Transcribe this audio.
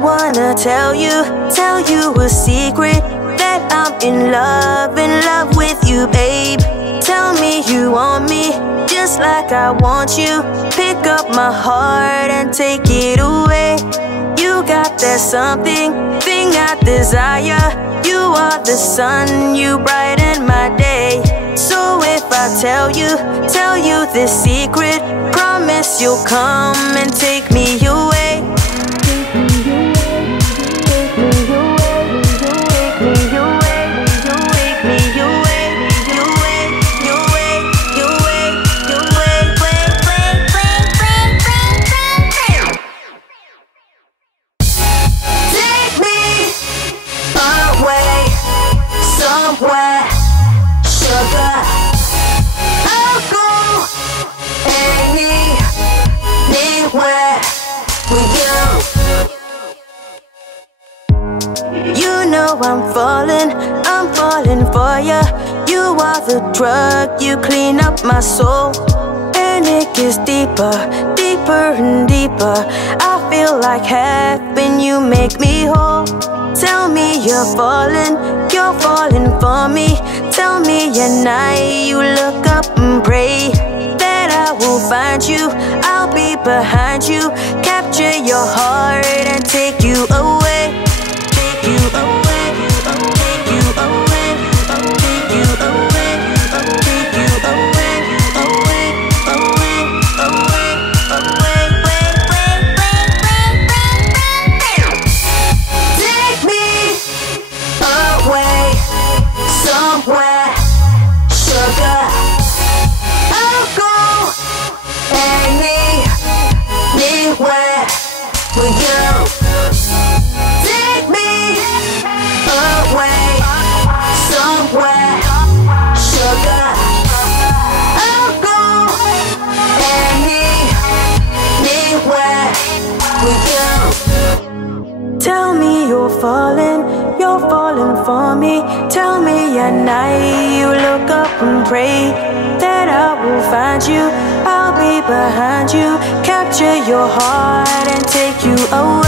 wanna tell you a secret, that I'm in love with you, babe. Tell me you want me, just like I want you. Pick up my heart and take it away. You got that something, thing I desire. You are the sun, you brighten my day. So if I tell you this secret, promise you'll come and take me away. I'm falling for ya. You are the drug, you clean up my soul. And it gets deeper, deeper and deeper. I feel like heaven, you make me whole. Tell me you're falling for me. Tell me at night you look up and pray that I will find you, I'll be behind you. Capture your heart and take you away. Take you away. Tell me you're falling for me. Tell me at night you look up and pray that I will find you, I'll be behind you. Capture your heart and take you away.